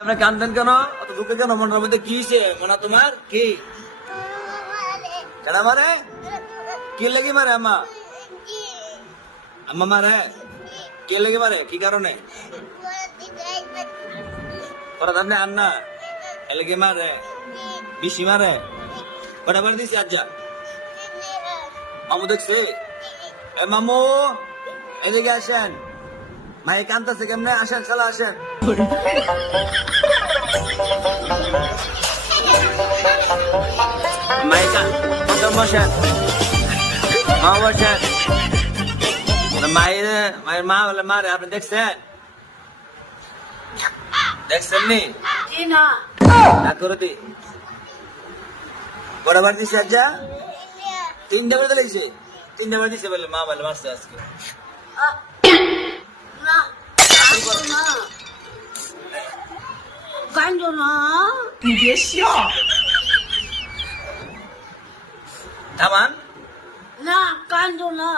আপনি কান্দেন কেন? অত দুঃখে কেন? মনের মধ্যে কি হয়েছে? মানে তোমার কি কেডা মারে? কি লেগে মারে আম্মা? আম্মা মারে? কি লেগে মারে? কি কারণে? তোরা জানে আন্না এলেগে মারে? বেশি মারে? কটা বার দিছি আজ্জা? মামু দেখছে? এ মামু এদিকে আসেন। মাই কান্তাছে কেমনে? আসেন শালা আসেন। মাইকা বসেন, মা বসেন। মায়ের মায়ের মা বলে মারে, আপনি দেখছেন? দেখছেন নি? না না করে দি কটা বার দিছে আজ্জা? তিনটা বার দিয়েছে। তিনটা বার দিছে বলে মা বলে মারছে আজকে। না কান্দো না থামান। না কান্দো না